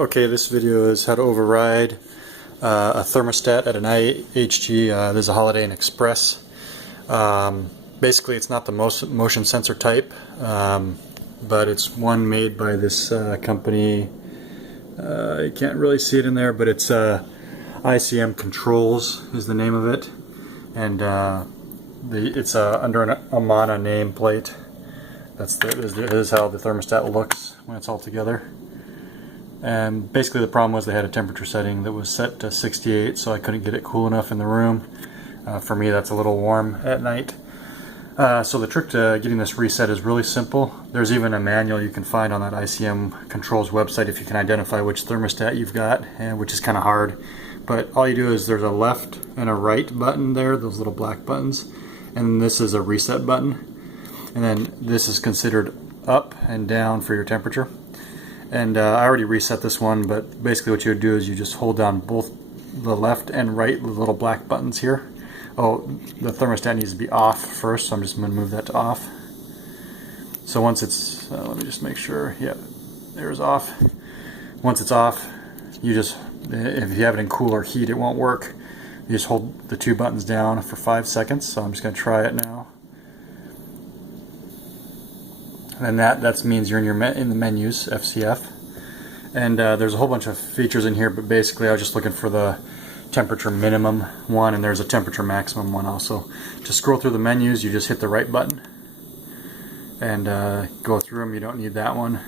Okay, this video is how to override a thermostat at an IHG. There's a Holiday Inn Express. Basically, it's not the motion sensor type, but it's one made by this company. You can't really see it in there, but it's ICM Controls is the name of it, and it's under an Amana nameplate. This is how the thermostat looks when it's all together. And basically the problem was they had a temperature setting that was set to 68, so I couldn't get it cool enough in the room. For me, that's a little warm at night. So the trick to getting this reset is really simple. There's even a manual you can find on that ICM Controls website if you can identify which thermostat you've got, which is kind of hard. But all you do is there's a left and a right button there, those little black buttons, and this is a reset button. And then this is considered up and down for your temperature. And I already reset this one, but basically what you would do is you just hold down both the left and right little black buttons here. Oh, the thermostat needs to be off first, so I'm just going to move that to off. So once it's, let me just make sure, yeah, there's off. Once it's off, you just, if you have it in cool or heat, it won't work. You just hold the two buttons down for 5 seconds, so I'm just going to try it now. And that means you're in the menus, FCF. And there's a whole bunch of features in here, but basically I was just looking for the temperature minimum one, and there's a temperature maximum one also. To scroll through the menus, you just hit the right button and go through them. You don't need that one.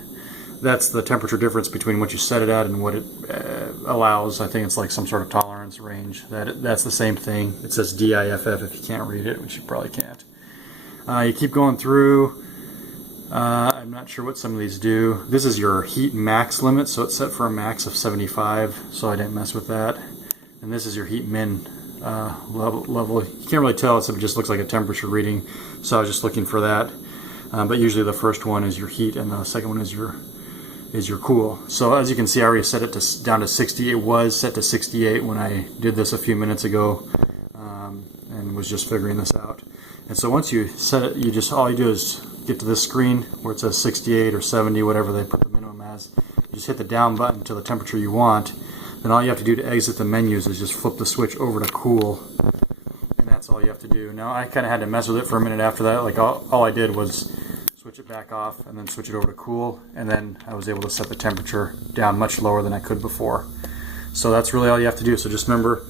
That's the temperature difference between what you set it at and what it allows. I think it's like some sort of tolerance range. That's the same thing. It says DIFF if you can't read it, which you probably can't. You keep going through. I'm not sure what some of these do. This is your heat max limit, so it's set for a max of 75, so I didn't mess with that. And this is your heat min level. You can't really tell, it just looks like a temperature reading, so I was just looking for that. But usually the first one is your heat and the second one is your cool. So as you can see, I already set it down to 60. It was set to 68 when I did this a few minutes ago, and was just figuring this out. And so once you set it, all you do is get to this screen where it says 68 or 70, whatever they put the minimum as. You just hit the down button to the temperature you want. Then all you have to do to exit the menus is just flip the switch over to cool. And that's all you have to do. Now I kind of had to mess with it for a minute after that. Like all I did was switch it back off and then switch it over to cool. And then I was able to set the temperature down much lower than I could before. So that's really all you have to do. So just remember,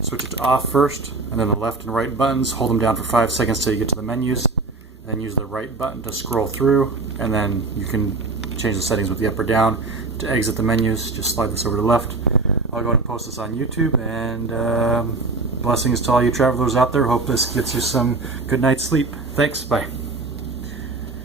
switch it to off first, and then the left and right buttons, hold them down for 5 seconds till you get to the menus. Then use the right button to scroll through, and then you can change the settings with the up or down. To exit the menus, just slide this over to the left. I'll go ahead and post this on YouTube, and blessings to all you travelers out there. Hope this gets you some good night's sleep. Thanks, bye.